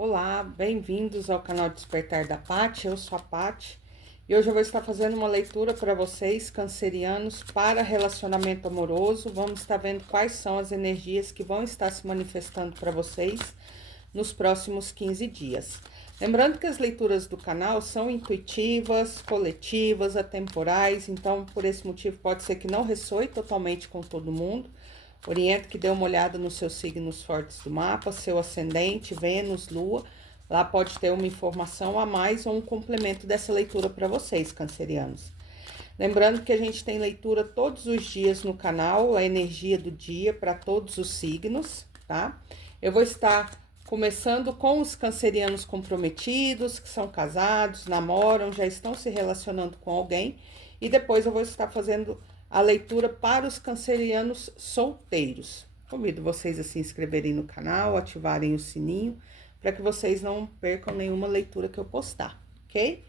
Olá, bem-vindos ao canal Despertar da Paty. Eu sou a Paty e hoje eu vou estar fazendo uma leitura para vocês, cancerianos, para relacionamento amoroso. Vamos estar vendo quais são as energias que vão estar se manifestando para vocês nos próximos 15 dias. Lembrando que as leituras do canal são intuitivas, coletivas, atemporais, então por esse motivo pode ser que não ressoe totalmente com todo mundo. Oriento que dê uma olhada nos seus signos fortes do mapa, seu ascendente, Vênus, Lua. Lá pode ter uma informação a mais ou um complemento dessa leitura para vocês, cancerianos. Lembrando que a gente tem leitura todos os dias no canal, a energia do dia para todos os signos, tá? Eu vou estar começando com os cancerianos comprometidos, que são casados, namoram, já estão se relacionando com alguém. E depois eu vou estar fazendo a leitura para os cancerianos solteiros. Convido vocês a se inscreverem no canal, ativarem o sininho, para que vocês não percam nenhuma leitura que eu postar, ok?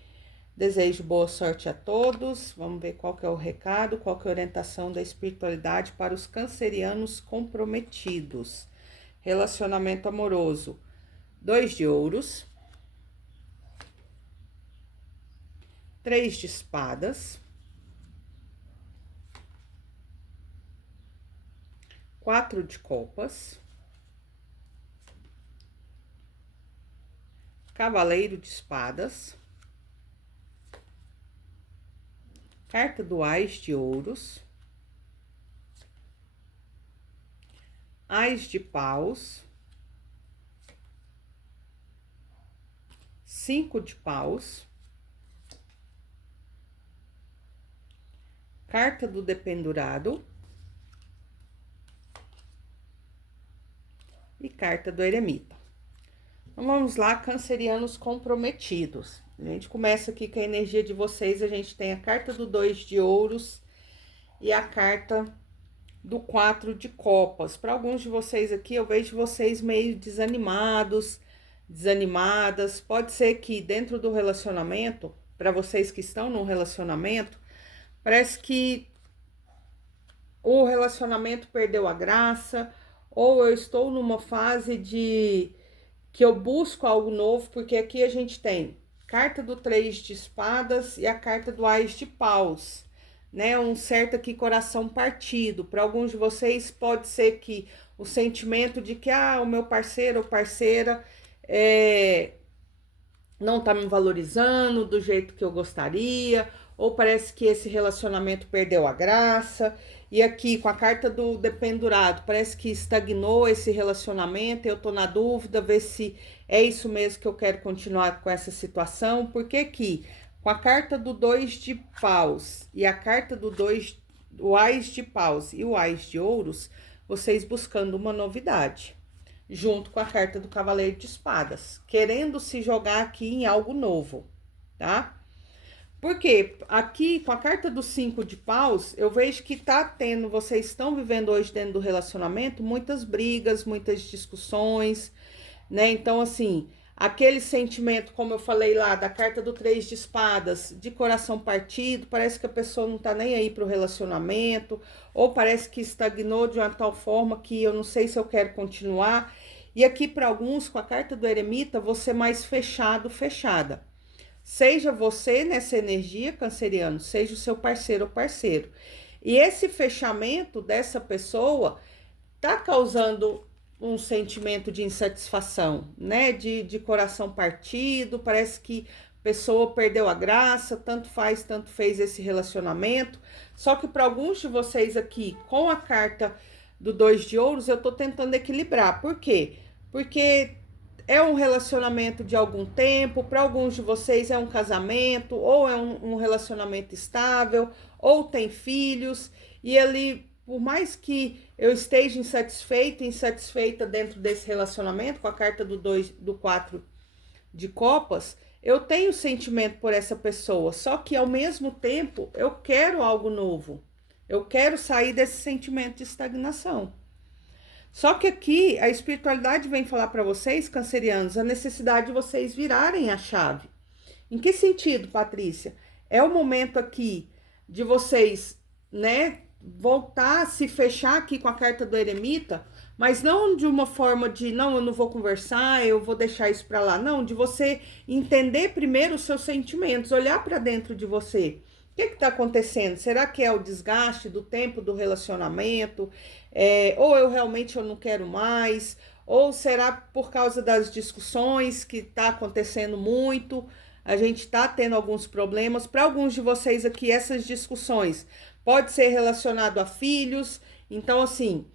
Desejo boa sorte a todos. Vamos ver qual que é o recado, qual que é a orientação da espiritualidade para os cancerianos comprometidos. Relacionamento amoroso. 2 de ouros. 3 de espadas. 4 de copas, cavaleiro de espadas, carta do ás de ouros, ás de paus, 5 de paus, carta do dependurado, e carta do eremita. Então, vamos lá, cancerianos comprometidos. A gente começa aqui com a energia de vocês. A gente tem a carta do 2 de ouros e a carta do 4 de copas. Para alguns de vocês aqui, eu vejo vocês meio desanimados, desanimadas. Pode ser que dentro do relacionamento, para vocês que estão num relacionamento, parece que o relacionamento perdeu a graça, ou eu estou numa fase de que eu busco algo novo, porque aqui a gente tem carta do 3 de espadas e a carta do ás de paus, né? Um certo aqui coração partido. Para alguns de vocês pode ser que o sentimento de que o meu parceiro ou parceira não tá me valorizando do jeito que eu gostaria, ou parece que esse relacionamento perdeu a graça. E aqui, com a carta do dependurado, parece que estagnou esse relacionamento. Eu tô na dúvida, ver se é isso mesmo que eu quero continuar com essa situação. Porque aqui, com a carta do 2 de paus e a carta do 2, o ás de paus e o ás de ouros, vocês buscando uma novidade. Junto com a carta do cavaleiro de espadas, querendo se jogar aqui em algo novo, tá? Porque aqui, com a carta do 5 de paus, eu vejo que vocês estão vivendo hoje dentro do relacionamento muitas brigas, muitas discussões, né? Então, assim, aquele sentimento, como eu falei lá, da carta do 3 de espadas, de coração partido, parece que a pessoa não tá nem aí pro relacionamento, ou parece que estagnou de uma tal forma que eu não sei se eu quero continuar. E aqui, para alguns, com a carta do eremita, você mais fechado, fechada. Seja você nessa energia, canceriano, seja o seu parceiro ou parceiro. E esse fechamento dessa pessoa tá causando um sentimento de insatisfação, né? De coração partido, parece que a pessoa perdeu a graça, tanto faz, tanto fez esse relacionamento. Só que para alguns de vocês aqui, com a carta do 2 de ouros, eu tô tentando equilibrar. Por quê? Porque é um relacionamento de algum tempo, para alguns de vocês é um casamento, ou é um relacionamento estável, ou tem filhos, e ele, por mais que eu esteja insatisfeita dentro desse relacionamento, com a carta do 4 de copas, eu tenho sentimento por essa pessoa, só que ao mesmo tempo eu quero algo novo, eu quero sair desse sentimento de estagnação. Só que aqui a espiritualidade vem falar para vocês, cancerianos, a necessidade de vocês virarem a chave. Em que sentido, Patrícia? É o momento aqui de vocês, né, voltar a se fechar aqui com a carta do eremita mas não de uma forma de, não, eu não vou conversar, eu vou deixar isso para lá. Não, de você entender primeiro os seus sentimentos, olhar para dentro de você. O que está acontecendo? Será que é o desgaste do tempo do relacionamento? Ou eu não quero mais? Ou será por causa das discussões que está acontecendo muito? A gente está tendo alguns problemas. Para alguns de vocês aqui, essas discussões pode ser relacionado a filhos. Então, assim,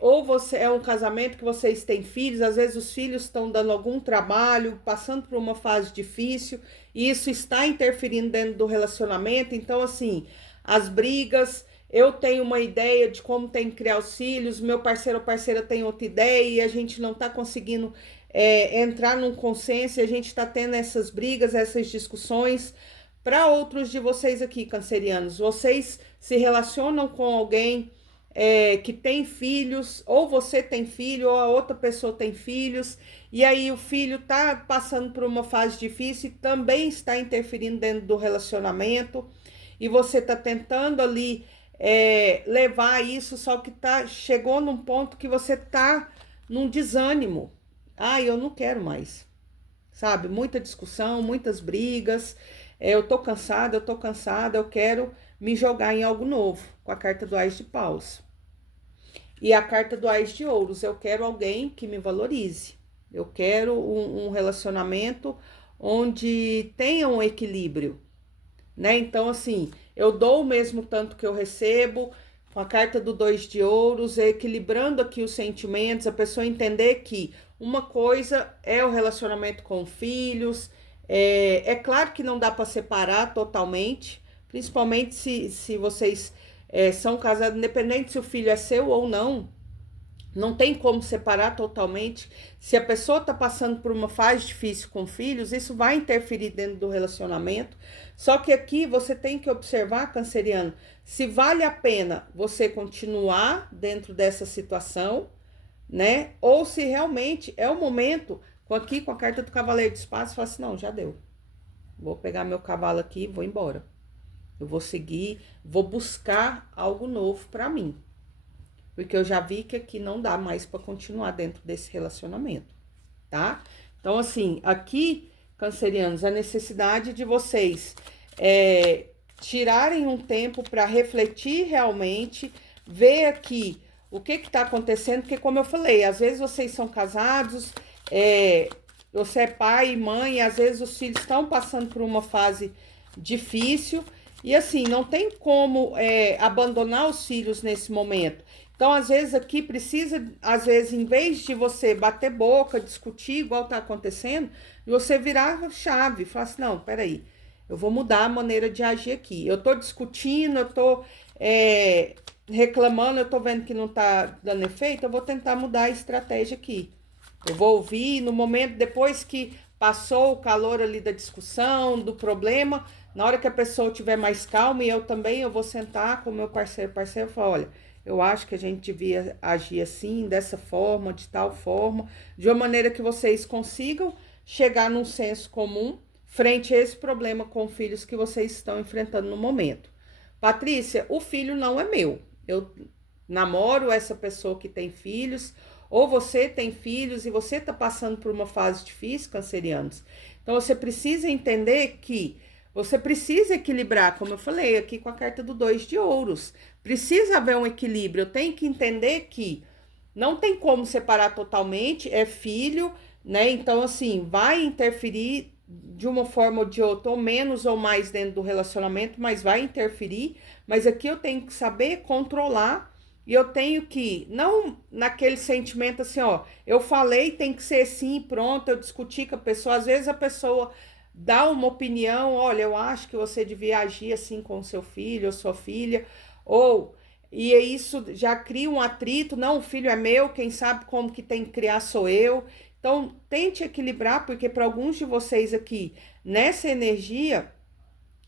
ou você é um casamento que vocês têm filhos, às vezes os filhos estão dando algum trabalho, passando por uma fase difícil, e isso está interferindo dentro do relacionamento. Então, assim, as brigas, eu tenho uma ideia de como tem que criar os filhos, meu parceiro ou parceira tem outra ideia, e a gente não está conseguindo entrar num consenso, e a gente está tendo essas brigas, essas discussões. Para outros de vocês aqui, cancerianos, vocês se relacionam com alguém que tem filhos, ou você tem filho, ou a outra pessoa tem filhos, e aí o filho tá passando por uma fase difícil e também está interferindo dentro do relacionamento, e você tá tentando ali levar isso, só que chegou num ponto que você tá num desânimo. Ah, eu não quero mais, sabe? Muita discussão, muitas brigas, eu tô cansada, eu quero me jogar em algo novo, com a carta do Ás de Paus. E a carta do Ás de Ouros, eu quero alguém que me valorize. Eu quero um relacionamento onde tenha um equilíbrio, né? Então, assim, eu dou o mesmo tanto que eu recebo, com a carta do 2 de Ouros, equilibrando aqui os sentimentos, a pessoa entender que uma coisa é o relacionamento com filhos, é claro que não dá para separar totalmente, principalmente se vocês são casados, independente se o filho é seu ou não, não tem como separar totalmente. Se a pessoa está passando por uma fase difícil com filhos, isso vai interferir dentro do relacionamento. Só que aqui você tem que observar, canceriano, se vale a pena você continuar dentro dessa situação, né? Ou se realmente é o momento, aqui com a carta do Cavaleiro de Espadas, fala assim, não, já deu. Vou pegar meu cavalo aqui e vou embora. Eu vou seguir, vou buscar algo novo para mim. Porque eu já vi que aqui não dá mais para continuar dentro desse relacionamento, tá? Então, assim, aqui, cancerianos, a necessidade de vocês tirarem um tempo para refletir realmente, ver aqui o que tá acontecendo, porque como eu falei, às vezes vocês são casados, você é pai e mãe, e às vezes os filhos estão passando por uma fase difícil, e assim, não tem como abandonar os filhos nesse momento. Então, às vezes aqui precisa, às vezes, em vez de você bater boca, discutir, igual tá acontecendo, você virar a chave, falar assim, não, peraí, eu vou mudar a maneira de agir aqui. Eu tô discutindo, eu tô reclamando, eu tô vendo que não tá dando efeito, eu vou tentar mudar a estratégia aqui. Eu vou ouvir, no momento, depois que passou o calor ali da discussão, do problema, na hora que a pessoa estiver mais calma, e eu também, eu vou sentar com o meu parceiro e falar, olha, eu acho que a gente devia agir assim, dessa forma, de tal forma, de uma maneira que vocês consigam chegar num senso comum frente a esse problema com filhos que vocês estão enfrentando no momento. Patrícia, o filho não é meu. Eu namoro essa pessoa que tem filhos, ou você tem filhos e você está passando por uma fase difícil, cancerianos. Então, você precisa entender que você precisa equilibrar, como eu falei aqui com a carta do 2 de Ouros. Precisa haver um equilíbrio. Eu tenho que entender que não tem como separar totalmente, é filho, né? Então, assim, vai interferir de uma forma ou de outra, ou menos ou mais dentro do relacionamento, mas vai interferir. Mas aqui eu tenho que saber controlar. E eu tenho que, não naquele sentimento assim, ó, eu falei, tem que ser assim, pronto, eu discuti com a pessoa. Às vezes a pessoa dá uma opinião, olha, eu acho que você devia agir assim com o seu filho ou sua filha, e isso já cria um atrito, não, o filho é meu, quem sabe como que tem que criar sou eu. Então, tente equilibrar, porque para alguns de vocês aqui, nessa energia,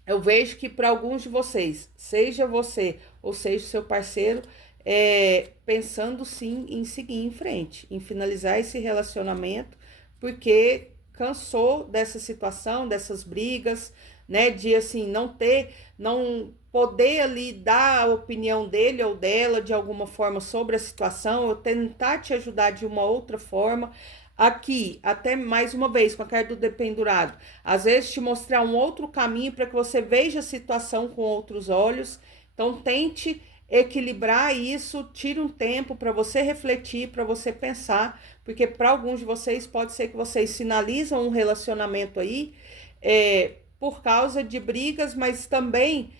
eu vejo que para alguns de vocês, seja você ou seja o seu parceiro, pensando sim em seguir em frente, em finalizar esse relacionamento, porque cansou dessa situação, dessas brigas, né? De assim, não poder ali dar a opinião dele ou dela de alguma forma sobre a situação, eu tentar te ajudar de uma outra forma. Aqui, até mais uma vez, com a carta do dependurado, às vezes te mostrar um outro caminho para que você veja a situação com outros olhos. Então, tente equilibrar isso, tire um tempo para você refletir, para você pensar, porque para alguns de vocês pode ser que vocês finalizam um relacionamento aí por causa de brigas, mas também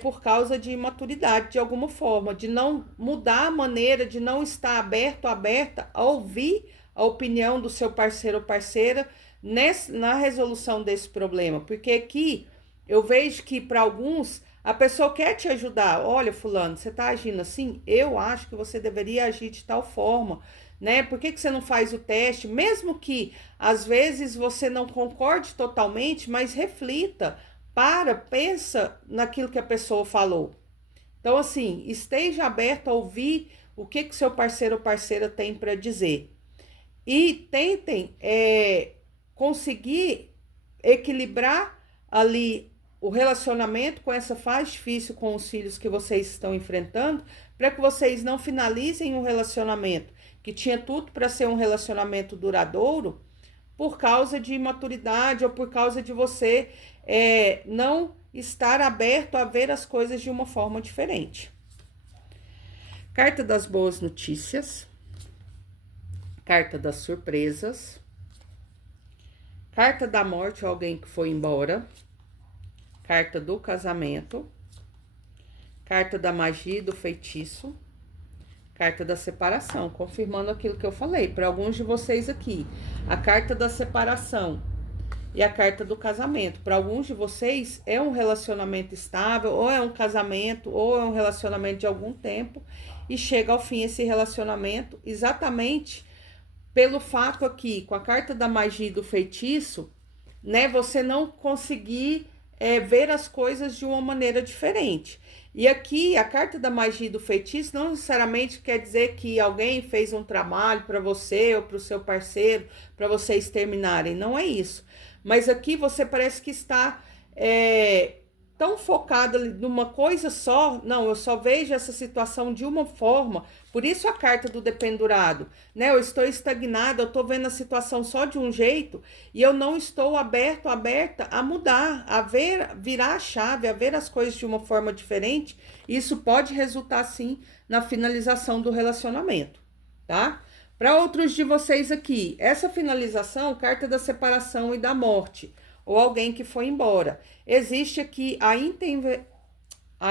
por causa de imaturidade de alguma forma, de não mudar a maneira, de não estar aberta a ouvir a opinião do seu parceiro ou parceira na resolução desse problema, porque aqui eu vejo que para alguns a pessoa quer te ajudar. Olha, fulano, você está agindo assim? Eu acho que você deveria agir de tal forma, né? Por que você não faz o teste? Mesmo que às vezes você não concorde totalmente, mas reflita, pensa naquilo que a pessoa falou. Então, assim, esteja aberto a ouvir o que seu parceiro ou parceira tem para dizer. E tentem conseguir equilibrar ali o relacionamento com essa fase difícil com os filhos que vocês estão enfrentando, para que vocês não finalizem um relacionamento que tinha tudo para ser um relacionamento duradouro por causa de imaturidade ou por causa de você não estar aberto a ver as coisas de uma forma diferente. Carta das boas notícias, carta das surpresas, carta da morte, alguém que foi embora, carta do casamento, carta da magia e do feitiço, carta da separação, confirmando aquilo que eu falei para alguns de vocês aqui. A carta da separação e a carta do casamento. Para alguns de vocês é um relacionamento estável, ou é um casamento, ou é um relacionamento de algum tempo, e chega ao fim esse relacionamento exatamente pelo fato aqui, com a carta da magia e do feitiço, né, você não conseguir ver as coisas de uma maneira diferente. E aqui, a carta da magia e do feitiço não necessariamente quer dizer que alguém fez um trabalho para você ou para o seu parceiro, para vocês terminarem. Não é isso. Mas aqui você parece que está tão focado numa coisa só. Não, eu só vejo essa situação de uma forma. Por isso a carta do dependurado, né? Eu estou estagnada, eu estou vendo a situação só de um jeito e eu não estou aberta a mudar, virar a chave, a ver as coisas de uma forma diferente. Isso pode resultar, sim, na finalização do relacionamento, tá? Para outros de vocês aqui, essa finalização, carta da separação e da morte, ou alguém que foi embora. Existe aqui a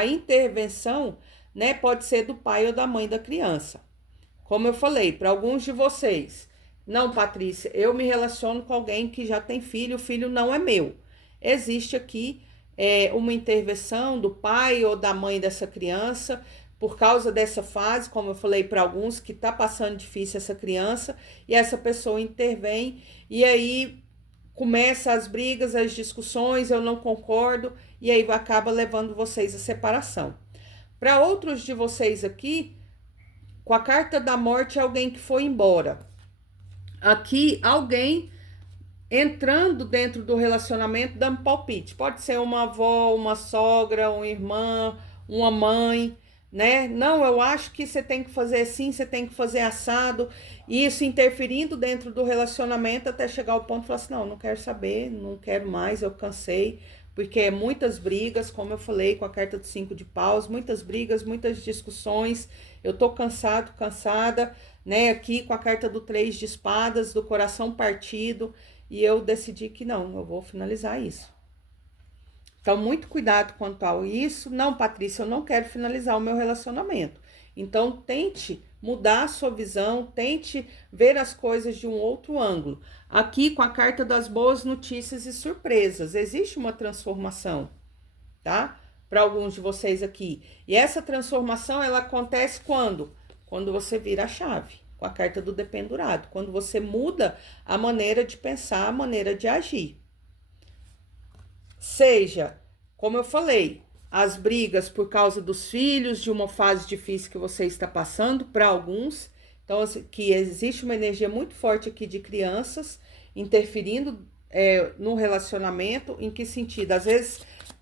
intervenção, né? Pode ser do pai ou da mãe da criança. Como eu falei, para alguns de vocês, não, Patrícia, eu me relaciono com alguém que já tem filho, o filho não é meu. Existe aqui uma intervenção do pai ou da mãe dessa criança, por causa dessa fase, como eu falei para alguns, que está passando difícil essa criança, e essa pessoa intervém, e aí começa as brigas, as discussões, eu não concordo, e aí acaba levando vocês à separação. Para outros de vocês aqui, com a carta da morte, alguém que foi embora. Aqui, alguém entrando dentro do relacionamento, dando palpite. Pode ser uma avó, uma sogra, uma irmã, uma mãe, né? Não, eu acho que você tem que fazer assim, você tem que fazer assado. Isso interferindo dentro do relacionamento até chegar ao ponto de falar assim, não quero saber, não quero mais, eu cansei. Porque é muitas brigas, como eu falei com a carta do 5 de paus, muitas brigas, muitas discussões. Eu tô cansada, né? Aqui com a carta do 3 de espadas, do coração partido. E eu decidi que não, eu vou finalizar isso. Então, muito cuidado quanto a isso. Não, Patrícia, eu não quero finalizar o meu relacionamento. Então, tente mudar a sua visão, tente ver as coisas de um outro ângulo. Aqui, com a carta das boas notícias e surpresas, existe uma transformação, tá? Para alguns de vocês aqui. E essa transformação, ela acontece quando? Quando você vira a chave, com a carta do dependurado. Quando você muda a maneira de pensar, a maneira de agir. Seja, como eu falei, as brigas por causa dos filhos, de uma fase difícil que você está passando, para alguns. Então, que existe uma energia muito forte aqui de crianças interferindo no relacionamento, em que sentido? Às vezes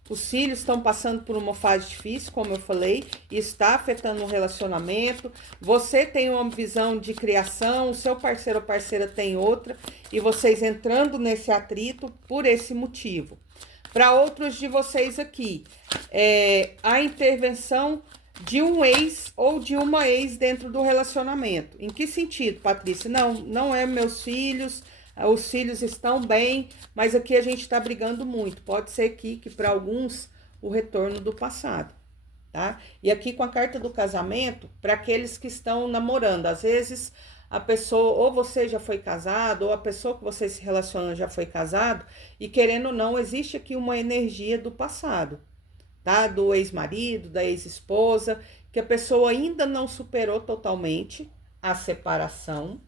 os filhos estão passando por uma fase difícil, como eu falei, e está afetando o relacionamento. Você tem uma visão de criação, o seu parceiro ou parceira tem outra, e vocês entrando nesse atrito por esse motivo. Para outros de vocês aqui, a intervenção de um ex ou de uma ex dentro do relacionamento. Em que sentido, Patrícia? Não é meus filhos, os filhos estão bem, mas aqui a gente está brigando muito. Pode ser que para alguns, o retorno do passado, tá? E aqui com a carta do casamento, para aqueles que estão namorando, às vezes a pessoa, ou você já foi casado, ou a pessoa que você se relaciona já foi casado, e querendo ou não, existe aqui uma energia do passado, tá? Do ex-marido, da ex-esposa, que a pessoa ainda não superou totalmente a separação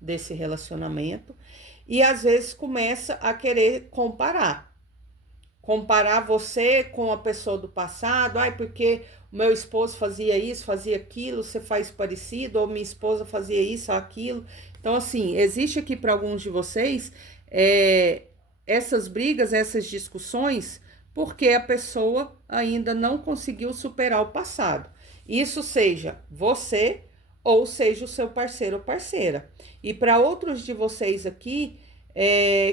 desse relacionamento, e às vezes começa a querer comparar você com a pessoa do passado. Porque o meu esposo fazia isso, fazia aquilo, você faz parecido, ou minha esposa fazia isso, aquilo. Então, assim, existe aqui para alguns de vocês essas brigas, essas discussões, porque a pessoa ainda não conseguiu superar o passado. Isso seja você ou seja o seu parceiro ou parceira. E para outros de vocês aqui,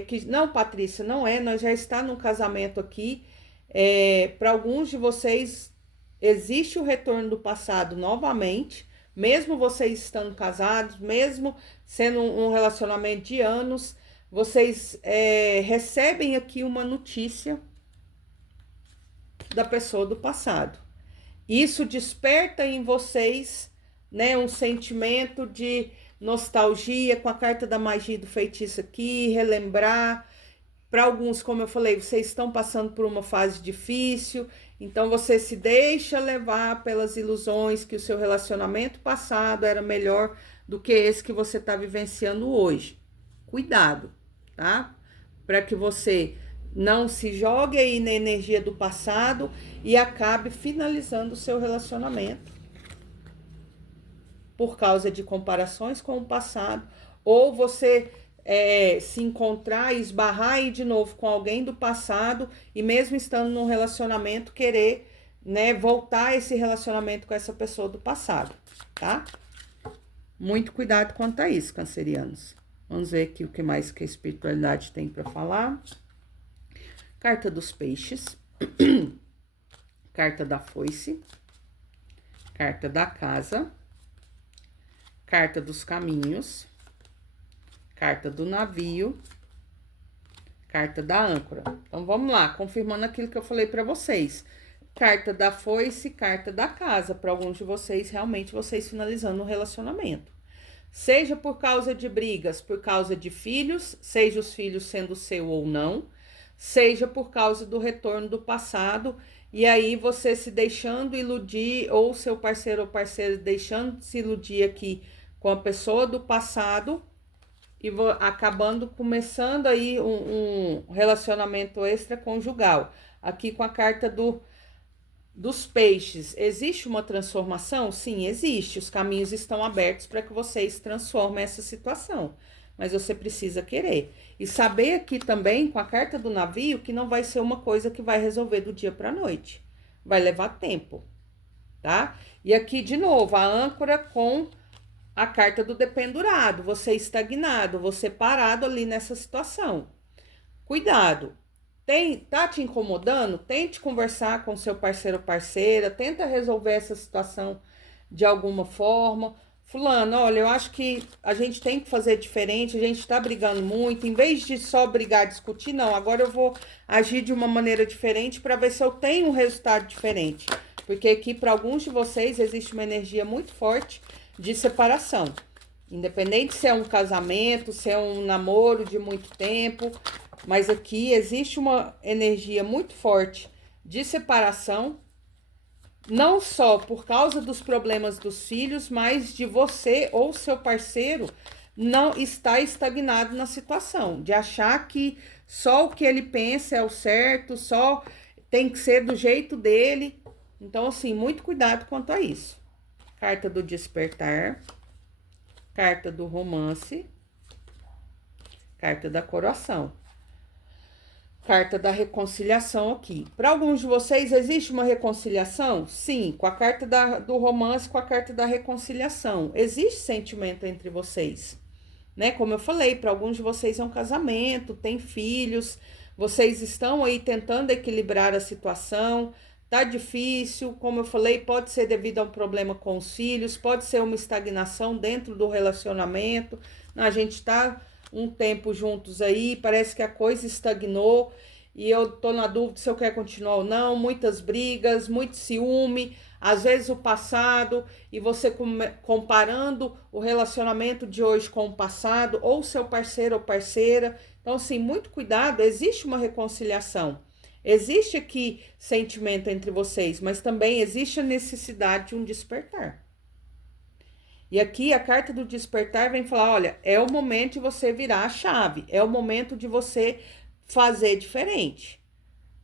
que não, Patrícia, não nós já está num casamento aqui, para alguns de vocês existe o retorno do passado novamente, mesmo vocês estando casados, mesmo sendo um relacionamento de anos, vocês recebem aqui uma notícia da pessoa do passado. Isso desperta em vocês, né, um sentimento de nostalgia, com a carta da magia e do feitiço aqui, relembrar. Para alguns, como eu falei, vocês estão passando por uma fase difícil, então você se deixa levar pelas ilusões que o seu relacionamento passado era melhor do que esse que você está vivenciando hoje. Cuidado, tá? Para que você não se jogue aí na energia do passado e acabe finalizando o seu relacionamento por causa de comparações com o passado, ou você se encontrar, esbarrar aí de novo com alguém do passado e mesmo estando num relacionamento querer, né, voltar esse relacionamento com essa pessoa do passado, tá? Muito cuidado quanto a isso, cancerianos. Vamos ver aqui o que mais que a espiritualidade tem para falar. Carta dos peixes, carta da foice, carta da casa, carta dos caminhos, carta do navio, carta da âncora. Então, vamos lá, confirmando aquilo que eu falei para vocês. Carta da foice, carta da casa. Para alguns de vocês, realmente, vocês finalizando o relacionamento. Seja por causa de brigas, por causa de filhos, seja os filhos sendo seu ou não, seja por causa do retorno do passado, e aí você se deixando iludir, ou seu parceiro ou parceira deixando de se iludir aqui com a pessoa do passado, e acabando começando aí um relacionamento extraconjugal. Aqui com a carta dos peixes, existe uma transformação? Sim, existe. Os caminhos estão abertos para que vocês transformem essa situação. Mas você precisa querer. E saber aqui também, com a carta do navio, que não vai ser uma coisa que vai resolver do dia para a noite. Vai levar tempo, tá? E aqui, de novo, a âncora com a carta do dependurado. Você estagnado, você parado ali nessa situação. Cuidado. Tá te incomodando? Tente conversar com seu parceiro ou parceira, tenta resolver essa situação de alguma forma. Fulano, olha, eu acho que a gente tem que fazer diferente, a gente tá brigando muito, em vez de só brigar, discutir, não, agora eu vou agir de uma maneira diferente para ver se eu tenho um resultado diferente. Porque aqui, para alguns de vocês, existe uma energia muito forte de separação. Independente se é um casamento, se é um namoro de muito tempo, mas aqui existe uma energia muito forte de separação, não só por causa dos problemas dos filhos, mas de você ou seu parceiro não estar estagnado na situação, de achar que só o que ele pensa é o certo, só tem que ser do jeito dele. Então, assim, muito cuidado quanto a isso. Carta do despertar, carta do romance, carta da coroação. Carta da reconciliação aqui. Para alguns de vocês, existe uma reconciliação? Sim, com a carta do romance, com a carta da reconciliação. Existe sentimento entre vocês, né? Como eu falei, para alguns de vocês é um casamento, tem filhos, vocês estão aí tentando equilibrar a situação, tá difícil, como eu falei, pode ser devido a um problema com os filhos, pode ser uma estagnação dentro do relacionamento. A gente tá um tempo juntos aí, parece que a coisa estagnou e eu tô na dúvida se eu quero continuar ou não, muitas brigas, muito ciúme, às vezes o passado, e você comparando o relacionamento de hoje com o passado, ou seu parceiro ou parceira. Então, assim, muito cuidado, existe uma reconciliação. Existe aqui sentimento entre vocês, mas também existe a necessidade de um despertar. E aqui a carta do despertar vem falar, olha, é o momento de você virar a chave, é o momento de você fazer diferente.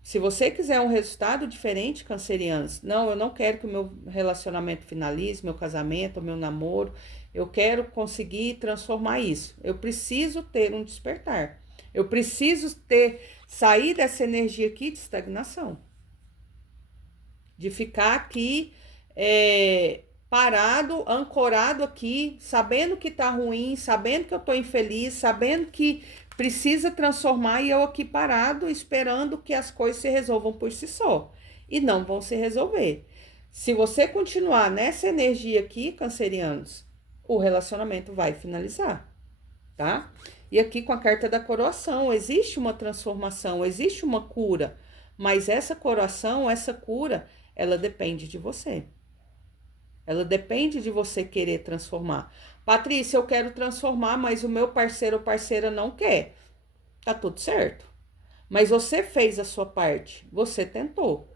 Se você quiser um resultado diferente, cancerianos, não, eu não quero que o meu relacionamento finalize, meu casamento, meu namoro, eu quero conseguir transformar isso. Eu preciso ter um despertar. Eu preciso sair dessa energia aqui de estagnação. De ficar aqui parado, ancorado aqui, sabendo que tá ruim, sabendo que eu tô infeliz, sabendo que precisa transformar e eu aqui parado, esperando que as coisas se resolvam por si só. E não vão se resolver. Se você continuar nessa energia aqui, cancerianos, o relacionamento vai finalizar, tá? E aqui com a carta da coroação, existe uma transformação, existe uma cura, mas essa coroação, essa cura, ela depende de você. Ela depende de você querer transformar. Patrícia, eu quero transformar, mas o meu parceiro ou parceira não quer. Tá tudo certo. Mas você fez a sua parte, você tentou.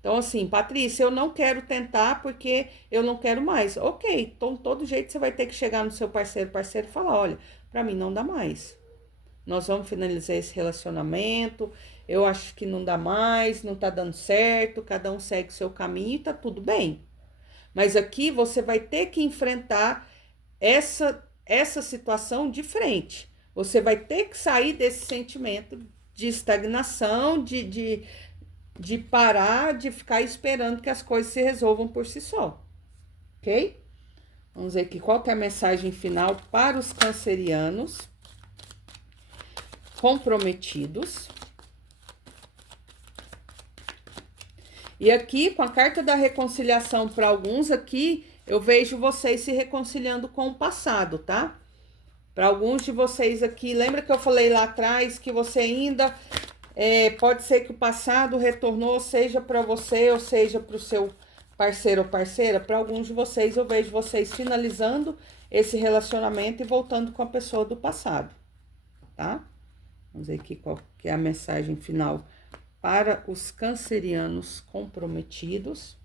Então, assim, Patrícia, eu não quero tentar porque eu não quero mais. Ok, então, todo jeito você vai ter que chegar no seu parceiro e falar, olha, pra mim não dá mais. Nós vamos finalizar esse relacionamento, eu acho que não dá mais, não tá dando certo, cada um segue o seu caminho e tá tudo bem. Mas aqui você vai ter que enfrentar essa situação de frente. Você vai ter que sair desse sentimento de estagnação, de parar, de ficar esperando que as coisas se resolvam por si só. Ok? Vamos ver aqui qual que é a mensagem final para os cancerianos comprometidos. E aqui, com a carta da reconciliação para alguns aqui, eu vejo vocês se reconciliando com o passado, tá? Para alguns de vocês aqui, lembra que eu falei lá atrás que você ainda pode ser que o passado retornou, seja para você ou seja para o seu parceiro ou parceira? Para alguns de vocês, eu vejo vocês finalizando esse relacionamento e voltando com a pessoa do passado, tá? Vamos ver aqui qual que é a mensagem final para os cancerianos comprometidos.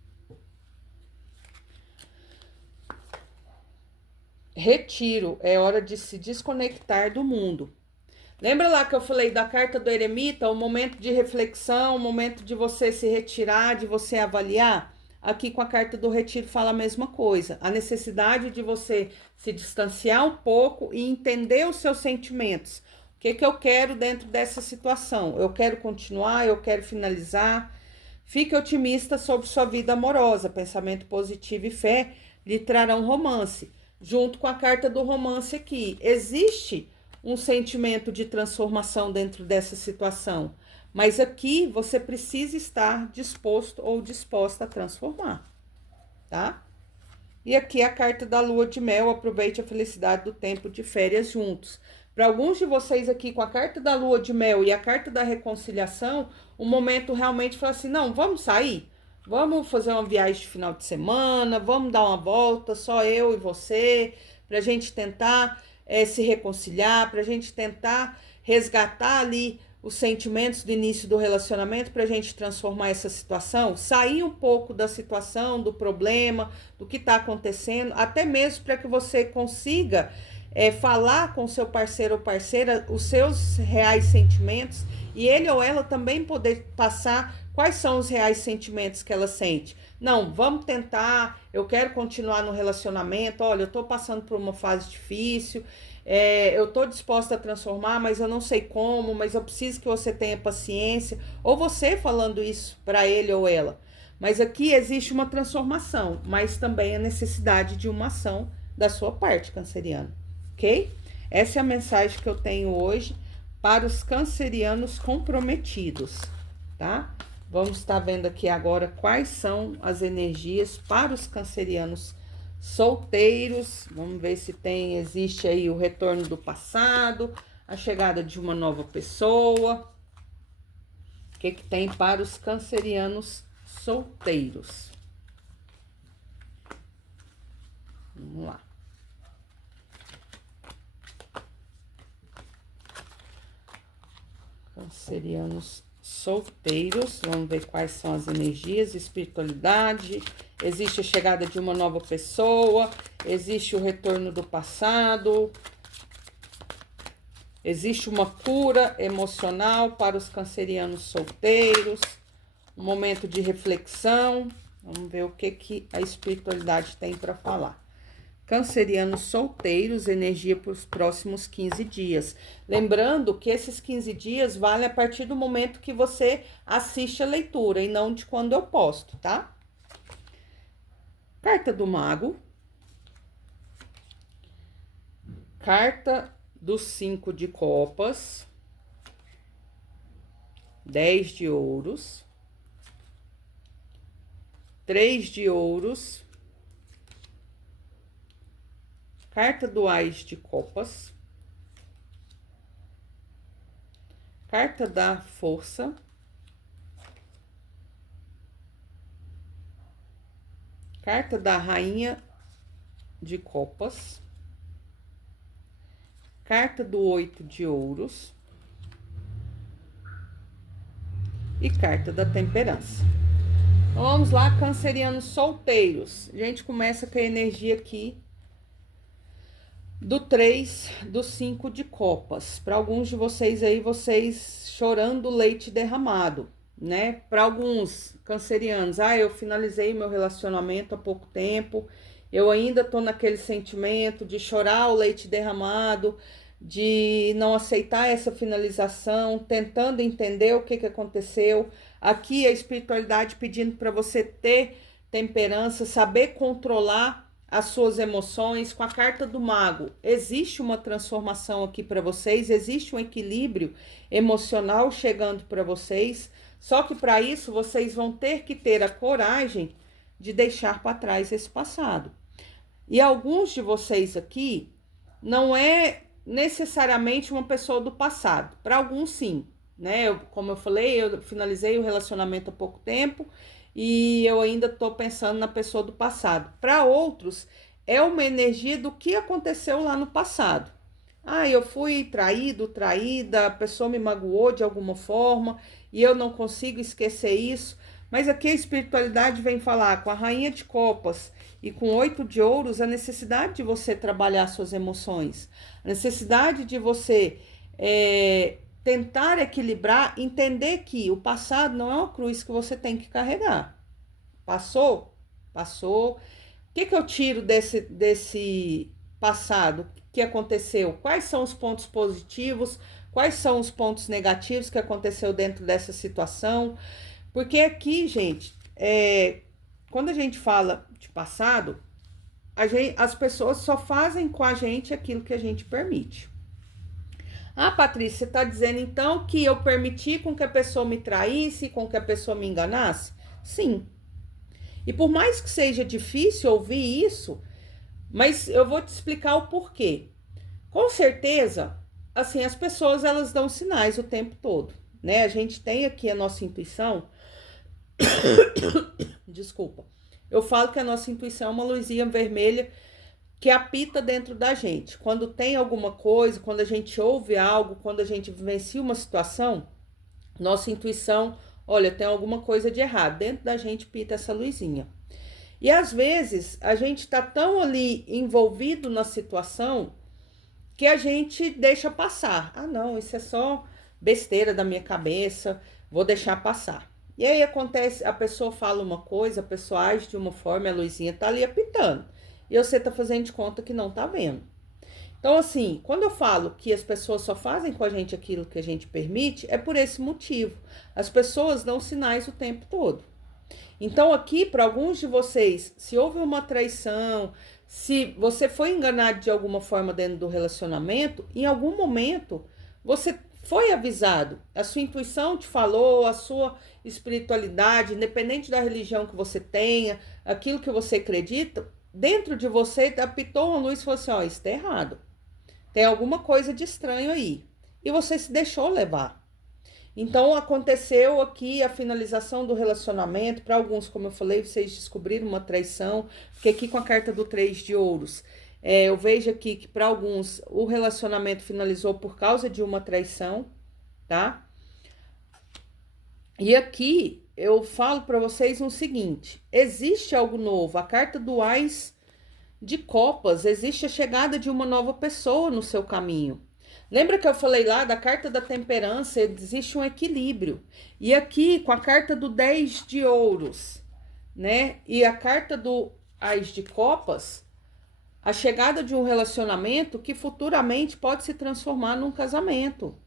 Retiro, é hora de se desconectar do mundo. Lembra lá que eu falei da carta do eremita, o momento de reflexão, o momento de você se retirar, de você avaliar? Aqui com a carta do retiro fala a mesma coisa. A necessidade de você se distanciar um pouco e entender os seus sentimentos. O que eu quero dentro dessa situação? Eu quero continuar, eu quero finalizar. Fique otimista sobre sua vida amorosa. Pensamento positivo e fé lhe trarão romance. Junto com a carta do romance aqui, existe um sentimento de transformação dentro dessa situação. Mas aqui você precisa estar disposto ou disposta a transformar, tá? E aqui a carta da lua de mel, aproveite a felicidade do tempo de férias juntos. Para alguns de vocês aqui, com a carta da lua de mel e a carta da reconciliação, o momento realmente fala assim, não, vamos sair? Vamos fazer uma viagem de final de semana, vamos dar uma volta, só eu e você, pra gente tentar se reconciliar, pra gente tentar resgatar ali os sentimentos do início do relacionamento, pra gente transformar essa situação, sair um pouco da situação, do problema, do que tá acontecendo, até mesmo para que você consiga falar com seu parceiro ou parceira os seus reais sentimentos e ele ou ela também poder passar quais são os reais sentimentos que ela sente. Não, vamos tentar, eu quero continuar no relacionamento, olha, eu tô passando por uma fase difícil, eu tô disposta a transformar, mas eu não sei como, mas eu preciso que você tenha paciência. Ou você falando isso para ele ou ela. Mas aqui existe uma transformação, mas também a necessidade de uma ação da sua parte, canceriano, ok? Essa é a mensagem que eu tenho hoje para os cancerianos comprometidos, tá? Vamos estar vendo aqui agora quais são as energias para os cancerianos solteiros. Vamos ver se existe aí o retorno do passado, a chegada de uma nova pessoa. O que tem para os cancerianos solteiros? Vamos lá. Cancerianos solteiros, vamos ver quais são as energias, espiritualidade, existe a chegada de uma nova pessoa, existe o retorno do passado, existe uma cura emocional para os cancerianos solteiros, um momento de reflexão. Vamos ver o que a espiritualidade tem para falar. Cancerianos solteiros, energia para os próximos 15 dias. Lembrando que esses 15 dias valem a partir do momento que você assiste a leitura e não de quando eu posto, tá? Carta do Mago. Carta dos 5 de copas. 10 de ouros. 3 de ouros. Carta do Ás de copas. Carta da Força. Carta da Rainha de copas. Carta do 8 de ouros. E carta da Temperança. Então, vamos lá, cancerianos solteiros. A gente começa com a energia aqui do 3, do 5 de copas. Para alguns de vocês aí, vocês chorando leite derramado, né? Para alguns cancerianos, eu finalizei meu relacionamento há pouco tempo, eu ainda tô naquele sentimento de chorar o leite derramado, de não aceitar essa finalização, tentando entender o que aconteceu. Aqui a espiritualidade pedindo para você ter temperança, saber controlar as suas emoções. Com a carta do Mago, existe uma transformação aqui para vocês, existe um equilíbrio emocional chegando para vocês, só que para isso vocês vão ter que ter a coragem de deixar para trás esse passado. E alguns de vocês aqui não é necessariamente uma pessoa do passado, para alguns sim, né? Como eu falei, eu finalizei o relacionamento há pouco tempo e eu ainda tô pensando na pessoa do passado. Para outros, é uma energia do que aconteceu lá no passado. Eu fui traído, traída, a pessoa me magoou de alguma forma e eu não consigo esquecer isso. Mas aqui a espiritualidade vem falar com a Rainha de Copas e com 8 de ouros, a necessidade de você trabalhar suas emoções, a necessidade de você tentar equilibrar, entender que o passado não é uma cruz que você tem que carregar. Passou? Passou. O que eu tiro desse passado? O que aconteceu? Quais são os pontos positivos? Quais são os pontos negativos que aconteceu dentro dessa situação? Porque aqui, gente, quando a gente fala de passado, as pessoas só fazem com a gente aquilo que a gente permite. Patrícia, você está dizendo então que eu permiti com que a pessoa me traísse, com que a pessoa me enganasse? Sim. E por mais que seja difícil ouvir isso, mas eu vou te explicar o porquê. Com certeza, assim, as pessoas elas dão sinais o tempo todo, né? A gente tem aqui a nossa intuição. Desculpa. Eu falo que a nossa intuição é uma luzinha vermelha que apita dentro da gente. Quando tem alguma coisa, quando a gente ouve algo, quando a gente vivencia uma situação, nossa intuição, olha, tem alguma coisa de errado. Dentro da gente pita essa luzinha. E às vezes a gente tá tão ali envolvido na situação que a gente deixa passar. Não, isso é só besteira da minha cabeça, vou deixar passar. E aí acontece, a pessoa fala uma coisa, a pessoa age de uma forma, a luzinha tá ali apitando. E você tá fazendo de conta que não tá vendo. Então, assim, quando eu falo que as pessoas só fazem com a gente aquilo que a gente permite, é por esse motivo. As pessoas dão sinais o tempo todo. Então, aqui, para alguns de vocês, se houve uma traição, se você foi enganado de alguma forma dentro do relacionamento, em algum momento você foi avisado. A sua intuição te falou, a sua espiritualidade, independente da religião que você tenha, aquilo que você acredita, dentro de você apitou uma luz e falou assim: ó, isso tá errado. Tem alguma coisa de estranho aí. E você se deixou levar. Então aconteceu aqui a finalização do relacionamento. Para alguns, como eu falei, vocês descobriram uma traição. Porque aqui com a carta do 3 de ouros, eu vejo aqui que para alguns o relacionamento finalizou por causa de uma traição, tá? E aqui eu falo para vocês o seguinte: existe algo novo. A carta do Ás de Copas, existe a chegada de uma nova pessoa no seu caminho. Lembra que eu falei lá da carta da temperança? Existe um equilíbrio. E aqui, com a carta do 10 de ouros, né? E a carta do Ás de Copas, a chegada de um relacionamento que futuramente pode se transformar num casamento,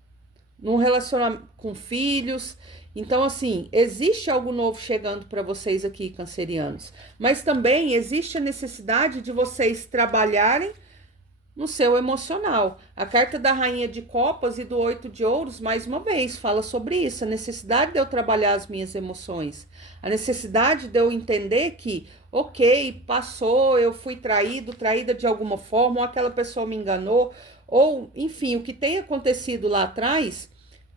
num relacionamento com filhos. Então, assim, existe algo novo chegando para vocês aqui, cancerianos. Mas também existe a necessidade de vocês trabalharem no seu emocional. A carta da Rainha de Copas e do 8 de Ouros, mais uma vez, fala sobre isso. A necessidade de eu trabalhar as minhas emoções. A necessidade de eu entender que, ok, passou, eu fui traído, traída de alguma forma, ou aquela pessoa me enganou, ou, enfim, o que tem acontecido lá atrás,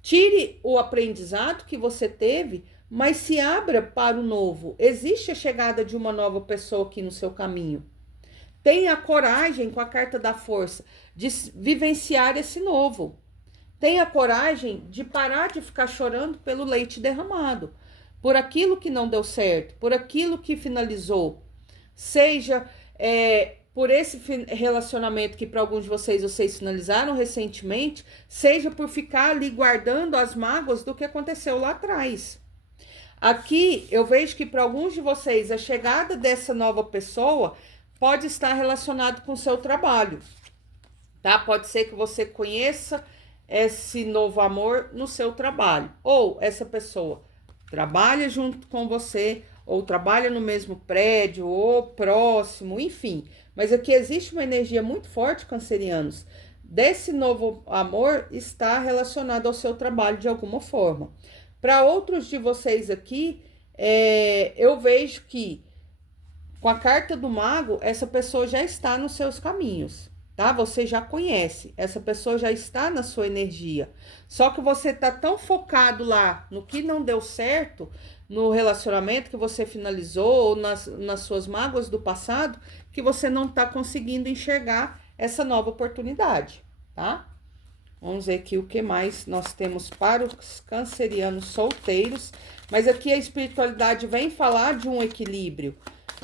tire o aprendizado que você teve, mas se abra para o novo. Existe a chegada de uma nova pessoa aqui no seu caminho. Tenha coragem, com a carta da força, de vivenciar esse novo. Tenha coragem de parar de ficar chorando pelo leite derramado, por aquilo que não deu certo, por aquilo que finalizou. Seja por esse relacionamento que para alguns de vocês finalizaram recentemente, seja por ficar ali guardando as mágoas do que aconteceu lá atrás. Aqui eu vejo que para alguns de vocês a chegada dessa nova pessoa pode estar relacionado com o seu trabalho, tá? Pode ser que você conheça esse novo amor no seu trabalho, ou essa pessoa trabalha junto com você, ou trabalha no mesmo prédio, ou próximo, enfim. Mas aqui existe uma energia muito forte, cancerianos, desse novo amor está relacionado ao seu trabalho de alguma forma. Para outros de vocês aqui, eu vejo que com a carta do mago, essa pessoa já está nos seus caminhos, tá? Você já conhece, essa pessoa já está na sua energia. Só que você tá tão focado lá no que não deu certo, no relacionamento que você finalizou, ou nas suas mágoas do passado, que você não tá conseguindo enxergar essa nova oportunidade, tá? Vamos ver aqui o que mais nós temos para os cancerianos solteiros. Mas aqui a espiritualidade vem falar de um equilíbrio,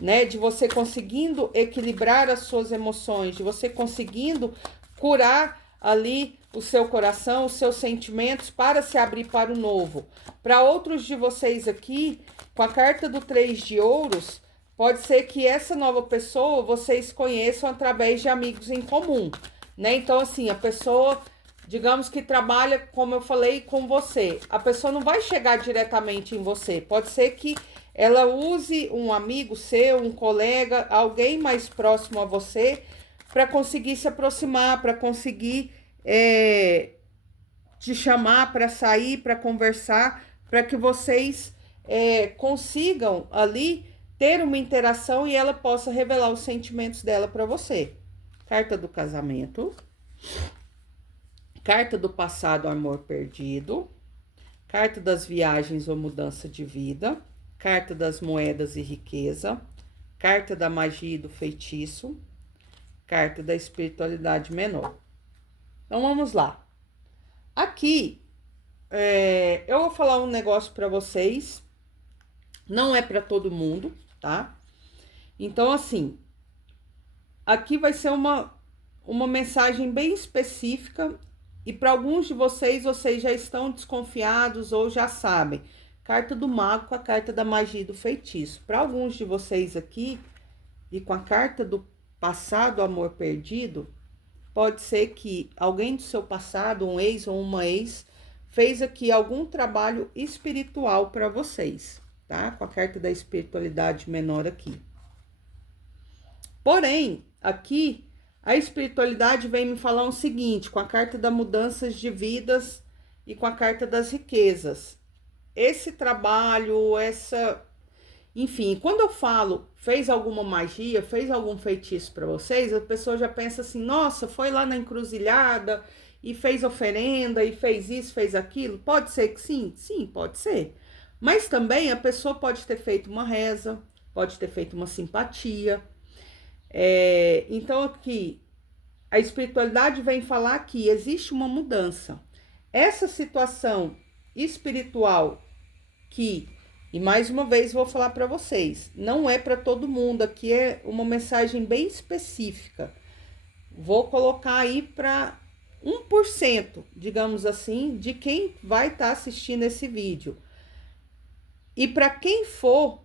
né? De você conseguindo equilibrar as suas emoções, de você conseguindo curar ali o seu coração, os seus sentimentos para se abrir para o novo. Para outros de vocês aqui, com a carta do 3 de ouros, pode ser que essa nova pessoa vocês conheçam através de amigos em comum, né? Então, assim, a pessoa, digamos que trabalha, como eu falei, com você. A pessoa não vai chegar diretamente em você. Pode ser que ela use um amigo seu, um colega, alguém mais próximo a você, para conseguir se aproximar, para conseguir te chamar para sair, para conversar, para que vocês consigam ali ter uma interação e ela possa revelar os sentimentos dela para você. Carta do casamento. Carta do passado, amor perdido. Carta das viagens ou mudança de vida. Carta das moedas e riqueza. Carta da magia e do feitiço. Carta da espiritualidade menor. Então, vamos lá. Aqui, eu vou falar um negócio para vocês. Não é para todo mundo, tá? Então, assim, aqui vai ser uma mensagem bem específica. E para alguns de vocês já estão desconfiados ou já sabem. Carta do mago com a carta da magia e do feitiço. Para alguns de vocês aqui, e com a carta do passado, amor perdido, pode ser que alguém do seu passado, um ex ou uma ex, fez aqui algum trabalho espiritual para vocês, tá? Com a carta da espiritualidade menor aqui. Porém, aqui, a espiritualidade vem me falar o seguinte, com a carta da mudanças de vidas e com a carta das riquezas. Esse trabalho, enfim, quando eu falo, fez alguma magia, fez algum feitiço para vocês, a pessoa já pensa assim, nossa, foi lá na encruzilhada e fez oferenda e fez isso, fez aquilo. Pode ser que sim? Sim, pode ser. Mas também a pessoa pode ter feito uma reza, pode ter feito uma simpatia. Então aqui, a espiritualidade vem falar que existe uma mudança. Essa situação espiritual que, e mais uma vez vou falar para vocês, não é para todo mundo, aqui é uma mensagem bem específica. Vou colocar aí para 1%, digamos assim, de quem vai estar assistindo esse vídeo. E para quem for,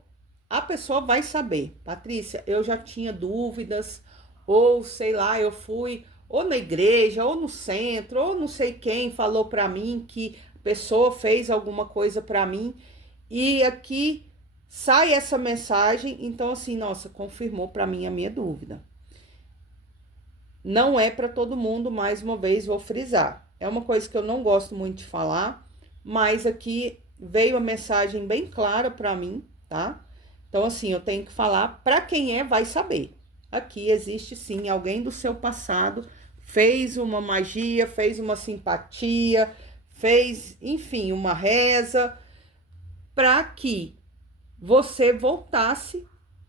a pessoa vai saber. Patrícia, eu já tinha dúvidas, ou sei lá, eu fui ou na igreja, ou no centro, ou não sei quem falou para mim que a pessoa fez alguma coisa para mim. E aqui sai essa mensagem, então assim, nossa, confirmou para mim a minha dúvida. Não é para todo mundo, mais uma vez vou frisar. É uma coisa que eu não gosto muito de falar, mas aqui veio a mensagem bem clara para mim, tá? Então assim, eu tenho que falar, para quem vai saber. Aqui existe sim alguém do seu passado, fez uma magia, fez uma simpatia, fez, enfim, uma reza, para que você voltasse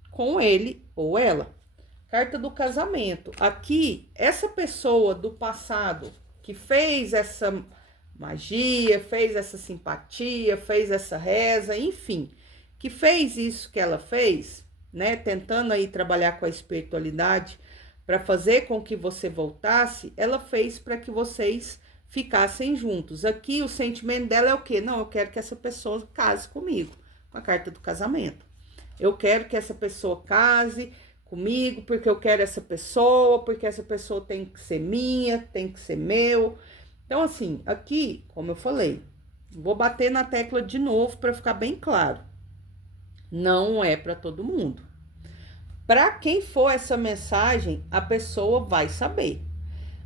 com ele ou ela. Carta do casamento. Aqui, essa pessoa do passado que fez essa magia, fez essa simpatia, fez essa reza, enfim, que fez isso que ela fez, né? Tentando aí trabalhar com a espiritualidade para fazer com que você voltasse, ela fez para que vocês ficassem juntos. Aqui o sentimento dela é o quê? Não, eu quero que essa pessoa case comigo, com a carta do casamento. Eu quero que essa pessoa case comigo, porque eu quero essa pessoa, porque essa pessoa tem que ser minha, tem que ser meu. Então, assim, aqui, como eu falei, vou bater na tecla de novo para ficar bem claro. Não é para todo mundo. Para quem for essa mensagem, a pessoa vai saber.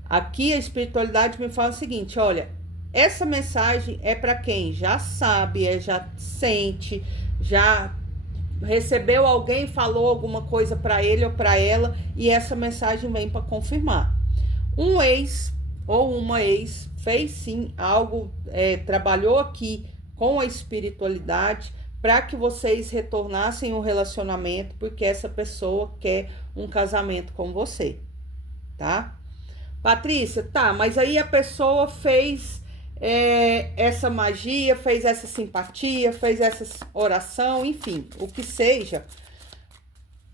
Aqui a espiritualidade me fala o seguinte, olha, essa mensagem é para quem já sabe, já sente, já recebeu alguém, falou alguma coisa para ele ou para ela, e essa mensagem vem para confirmar. Um ex ou uma ex fez sim algo, trabalhou aqui com a espiritualidade para que vocês retornassem um relacionamento, porque essa pessoa quer um casamento com você, tá? Patrícia, tá, mas aí a pessoa fez essa magia, fez essa simpatia, fez essa oração, enfim, o que seja,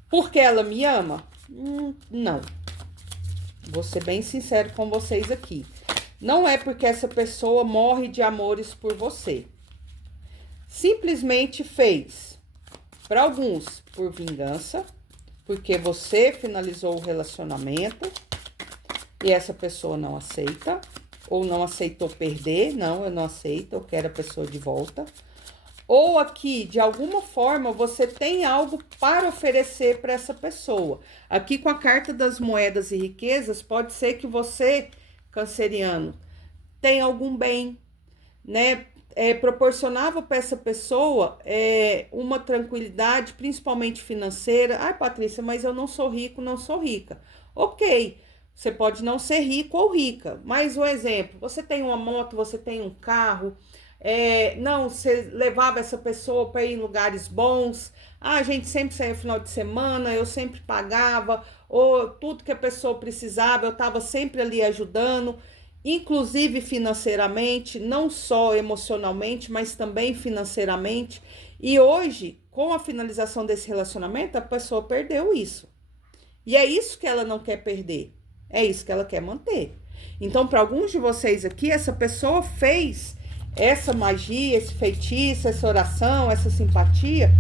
porque ela me ama? Não. Vou ser bem sincero com vocês aqui. Não é porque essa pessoa morre de amores por você. Simplesmente fez, para alguns, por vingança, porque você finalizou o relacionamento e essa pessoa não aceita, ou não aceitou perder, não, eu não aceito, eu quero a pessoa de volta. Ou aqui, de alguma forma, você tem algo para oferecer para essa pessoa. Aqui com a carta das moedas e riquezas, pode ser que você, canceriano, tenha algum bem, né? Proporcionava para essa pessoa uma tranquilidade, principalmente financeira. Ai, Patrícia, mas eu não sou rico, não sou rica. Ok, você pode não ser rico ou rica, mas um exemplo, você tem uma moto, você tem um carro, não, você levava essa pessoa para ir em lugares bons, a gente sempre saía no final de semana, eu sempre pagava, ou tudo que a pessoa precisava, eu estava sempre ali ajudando, inclusive financeiramente, não só emocionalmente, mas também financeiramente. E hoje, com a finalização desse relacionamento, a pessoa perdeu isso. E é isso que ela não quer perder, é isso que ela quer manter. Então, para alguns de vocês aqui, essa pessoa fez essa magia, esse feitiço, essa oração, essa simpatia,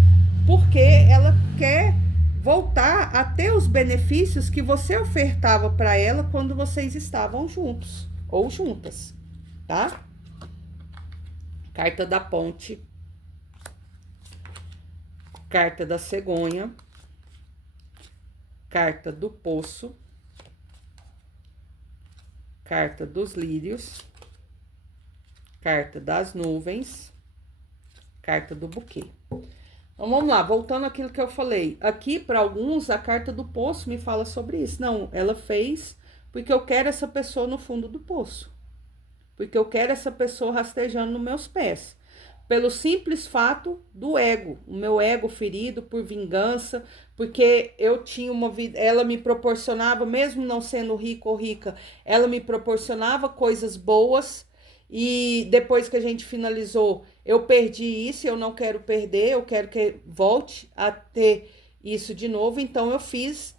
porque ela quer voltar a ter os benefícios que você ofertava para ela quando vocês estavam juntos ou juntas, tá? Carta da Ponte, carta da Cegonha, carta do Poço, carta dos Lírios, carta das Nuvens, carta do Buquê. Então, vamos lá, voltando àquilo que eu falei. Aqui, para alguns, a carta do Poço me fala sobre isso. Não, ela fez porque eu quero essa pessoa no fundo do poço. Porque eu quero essa pessoa rastejando nos meus pés. Pelo simples fato do ego, o meu ego ferido por vingança, porque eu tinha uma vida, ela me proporcionava, mesmo não sendo rico ou rica, ela me proporcionava coisas boas, e depois que a gente finalizou, eu perdi isso, eu não quero perder, eu quero que volte a ter isso de novo, então eu fiz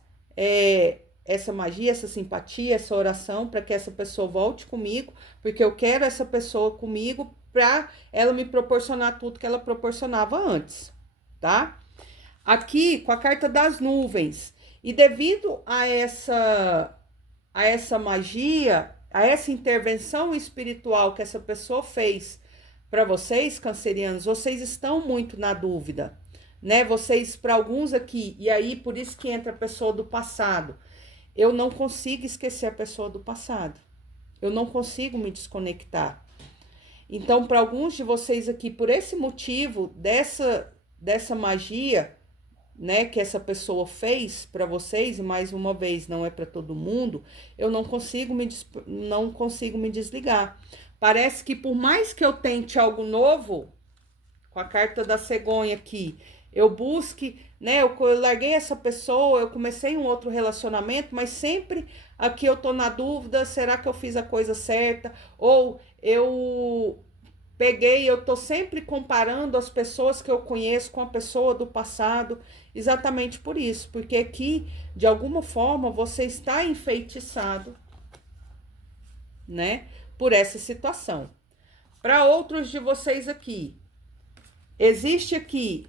essa magia, essa simpatia, essa oração para que essa pessoa volte comigo, porque eu quero essa pessoa comigo para ela me proporcionar tudo que ela proporcionava antes, tá? Aqui com a carta das nuvens, e devido a essa magia, a essa intervenção espiritual que essa pessoa fez para vocês, cancerianos, vocês estão muito na dúvida, né? Vocês, para alguns aqui, e aí por isso que entra a pessoa do passado. Eu não consigo esquecer a pessoa do passado. Eu não consigo me desconectar. Então, para alguns de vocês aqui, por esse motivo dessa magia, né, que essa pessoa fez para vocês, e mais uma vez, não é para todo mundo, eu não consigo me desligar. Parece que por mais que eu tente algo novo, com a carta da cegonha aqui, eu busque, né, eu larguei essa pessoa, eu comecei um outro relacionamento, mas sempre aqui eu tô na dúvida, será que eu fiz a coisa certa? Ou eu peguei, eu tô sempre comparando as pessoas que eu conheço com a pessoa do passado, exatamente por isso, porque aqui, de alguma forma, você está enfeitiçado, né, por essa situação. Para outros de vocês aqui, existe aqui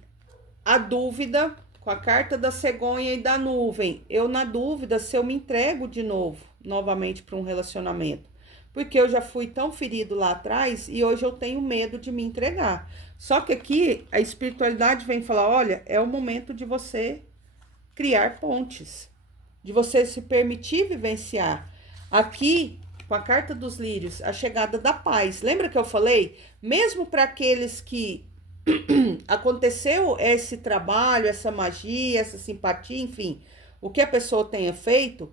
a dúvida com a carta da cegonha e da nuvem. Eu na dúvida se eu me entrego de novo, novamente para um relacionamento. Porque eu já fui tão ferido lá atrás e hoje eu tenho medo de me entregar. Só que aqui a espiritualidade vem falar, olha, é o momento de você criar pontes, de você se permitir vivenciar. Aqui, com a carta dos lírios, a chegada da paz. Lembra que eu falei? Mesmo para aqueles que aconteceu esse trabalho, essa magia, essa simpatia, enfim, o que a pessoa tenha feito,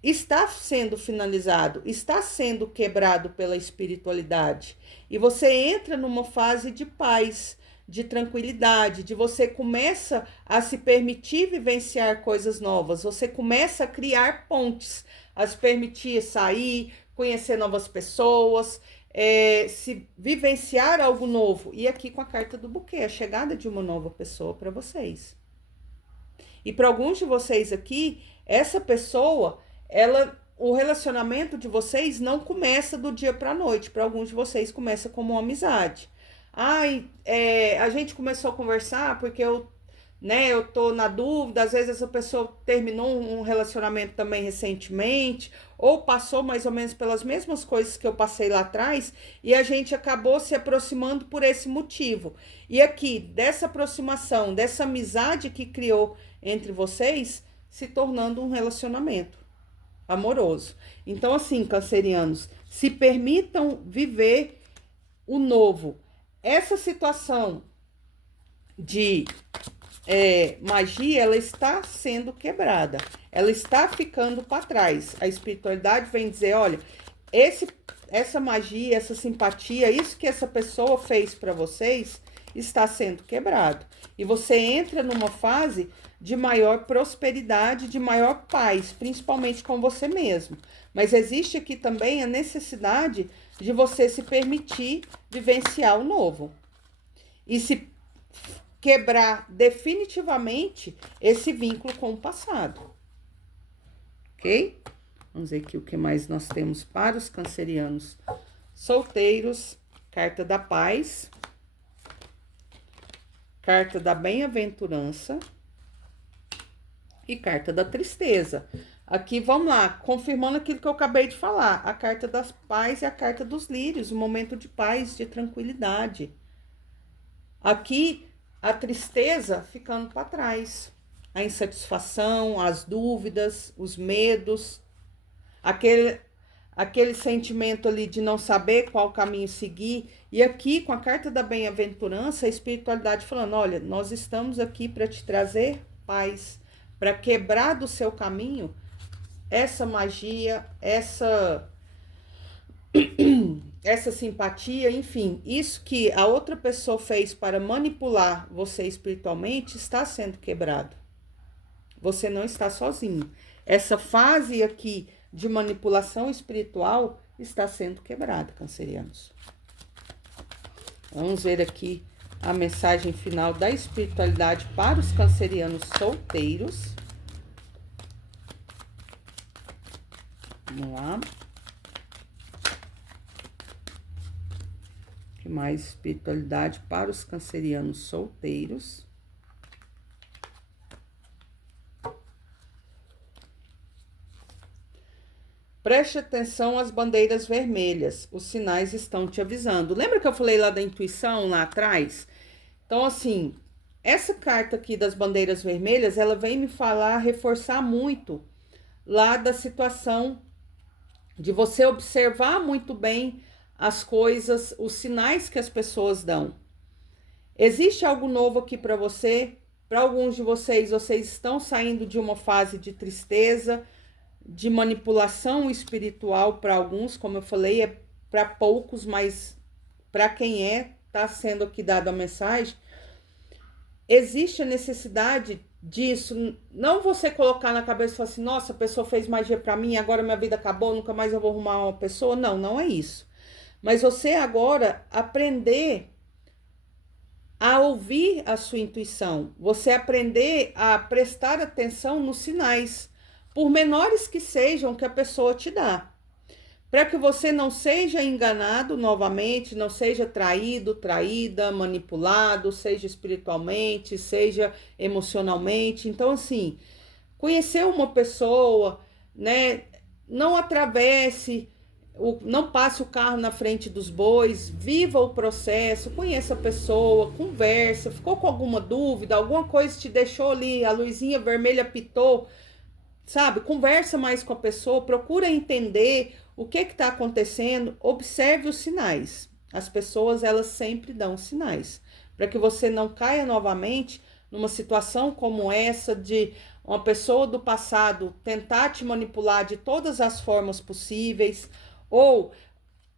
está sendo finalizado, está sendo quebrado pela espiritualidade. E você entra numa fase de paz, de tranquilidade, de você começa a se permitir vivenciar coisas novas, você começa a criar pontes, a se permitir sair, conhecer novas pessoas, se vivenciar algo novo. E aqui com a carta do buquê, a chegada de uma nova pessoa para vocês. E para alguns de vocês aqui, essa pessoa, o relacionamento de vocês não começa do dia para a noite. Para alguns de vocês começa como uma amizade. A gente começou a conversar porque eu tô na dúvida, às vezes essa pessoa terminou um relacionamento também recentemente, ou passou mais ou menos pelas mesmas coisas que eu passei lá atrás, e a gente acabou se aproximando por esse motivo. E aqui, dessa aproximação, dessa amizade que criou entre vocês, se tornando um relacionamento amoroso. Então, assim, cancerianos, se permitam viver o novo. Essa situação de magia, ela está sendo quebrada, ela está ficando para trás. A espiritualidade vem dizer, olha, essa magia, essa simpatia, isso que essa pessoa fez para vocês está sendo quebrado. E você entra numa fase de maior prosperidade, de maior paz, principalmente com você mesmo. Mas existe aqui também a necessidade de você se permitir vivenciar o novo. E se quebrar definitivamente esse vínculo com o passado. Ok? Vamos ver aqui o que mais nós temos para os cancerianos solteiros. Carta da paz. Carta da bem-aventurança. e carta da tristeza. Aqui, vamos lá, confirmando aquilo que eu acabei de falar. A carta das paz e a carta dos lírios, um momento de paz, de tranquilidade. Aqui, a tristeza ficando para trás. A insatisfação, as dúvidas, os medos. Aquele sentimento ali de não saber qual caminho seguir. E aqui, com a carta da bem-aventurança, a espiritualidade falando, olha, nós estamos aqui para te trazer paz, para quebrar do seu caminho essa magia, essa simpatia, enfim, isso que a outra pessoa fez para manipular você espiritualmente está sendo quebrado. Você não está sozinho. Essa fase aqui de manipulação espiritual está sendo quebrada, cancerianos. Vamos ver aqui a mensagem final da espiritualidade para os cancerianos solteiros. Vamos lá. O que mais? Espiritualidade para os cancerianos solteiros. Preste atenção às bandeiras vermelhas. Os sinais estão te avisando. Lembra que eu falei lá da intuição, lá atrás? Então, assim, essa carta aqui das bandeiras vermelhas, ela vem me falar, reforçar muito lá da situação de você observar muito bem as coisas, os sinais que as pessoas dão. Existe algo novo aqui para você? Para alguns de vocês, vocês estão saindo de uma fase de tristeza, de manipulação espiritual. Para alguns, como eu falei, é para poucos, mas para quem está sendo aqui dada a mensagem, existe a necessidade disso, não você colocar na cabeça e falar assim, nossa, a pessoa fez magia para mim, agora minha vida acabou, nunca mais eu vou arrumar uma pessoa. Não, não é isso. Mas você agora aprender a ouvir a sua intuição, você aprender a prestar atenção nos sinais, por menores que sejam, que a pessoa te dá, para que você não seja enganado novamente, não seja traído, traída, manipulado, seja espiritualmente, seja emocionalmente. Então, assim, conhecer uma pessoa, né? Não atravesse, não passe o carro na frente dos bois, viva o processo, conheça a pessoa, conversa, ficou com alguma dúvida, alguma coisa te deixou ali, a luzinha vermelha pitou, sabe? Conversa mais com a pessoa, procura entender o que está acontecendo, observe os sinais. As pessoas, elas sempre dão sinais, para que você não caia novamente numa situação como essa de uma pessoa do passado tentar te manipular de todas as formas possíveis, ou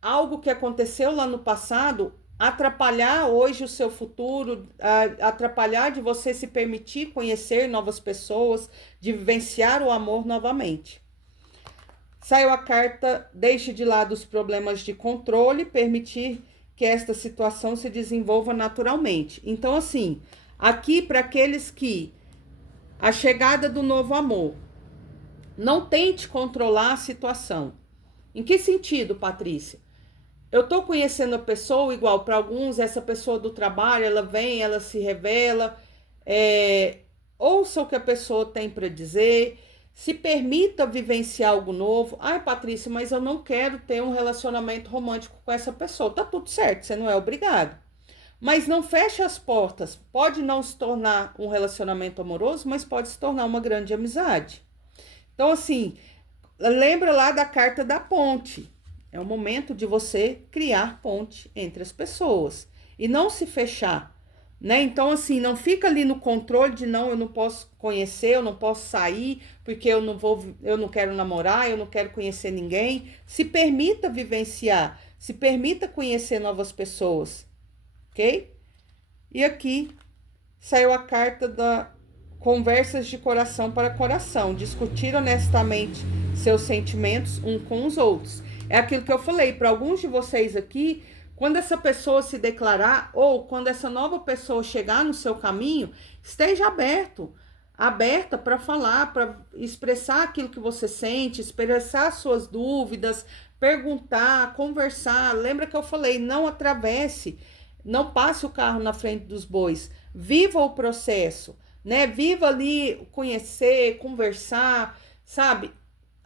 algo que aconteceu lá no passado atrapalhar hoje o seu futuro, atrapalhar de você se permitir conhecer novas pessoas, de vivenciar o amor novamente. Saiu a carta, deixe de lado os problemas de controle, permitir que esta situação se desenvolva naturalmente. Então, assim, aqui para aqueles que a chegada do novo amor, não tente controlar a situação. Em que sentido, Patrícia? Eu tô conhecendo a pessoa, igual para alguns, essa pessoa do trabalho, ela vem, ela se revela, ouça o que a pessoa tem para dizer, se permita vivenciar algo novo. Ai, Patrícia, mas eu não quero ter um relacionamento romântico com essa pessoa. Tá tudo certo, você não é obrigado. Mas não feche as portas. Pode não se tornar um relacionamento amoroso, mas pode se tornar uma grande amizade. Então, assim, lembra lá da carta da ponte. É o momento de você criar ponte entre as pessoas e não se fechar, né? Então, assim, não fica ali no controle de não, eu não posso conhecer, eu não posso sair, porque eu não quero namorar, eu não quero conhecer ninguém. Se permita vivenciar, se permita conhecer novas pessoas, ok? E aqui saiu a carta da conversas de coração para coração, discutir honestamente seus sentimentos uns com os outros. É aquilo que eu falei para alguns de vocês aqui, quando essa pessoa se declarar ou quando essa nova pessoa chegar no seu caminho, esteja aberta para falar, para expressar aquilo que você sente, expressar suas dúvidas, perguntar, conversar. Lembra que eu falei, não atravesse, não passe o carro na frente dos bois, viva o processo. né? Viva ali conhecer, conversar, sabe?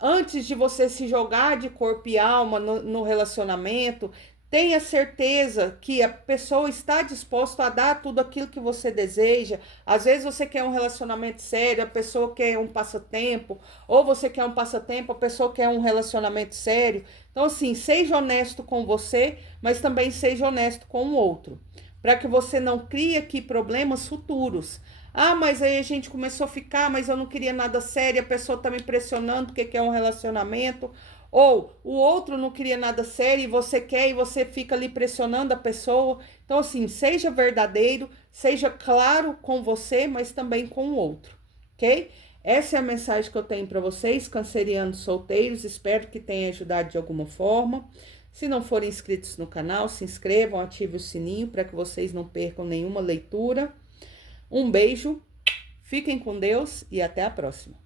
Antes de você se jogar de corpo e alma no relacionamento, tenha certeza que a pessoa está disposta a dar tudo aquilo que você deseja. Às vezes você quer um relacionamento sério, a pessoa quer um passatempo, ou você quer um passatempo, a pessoa quer um relacionamento sério. Então, assim, seja honesto com você, mas também seja honesto com o outro, para que você não crie aqui problemas futuros. Ah, mas aí a gente começou a ficar, mas eu não queria nada sério, a pessoa tá me pressionando porque quer um relacionamento. Ou o outro não queria nada sério e você quer e você fica ali pressionando a pessoa. Então, assim, seja verdadeiro, seja claro com você, mas também com o outro, ok? Essa é a mensagem que eu tenho para vocês, cancerianos solteiros. Espero que tenha ajudado de alguma forma. Se não forem inscritos no canal, se inscrevam, ativem o sininho para que vocês não percam nenhuma leitura. Um beijo, fiquem com Deus e até a próxima.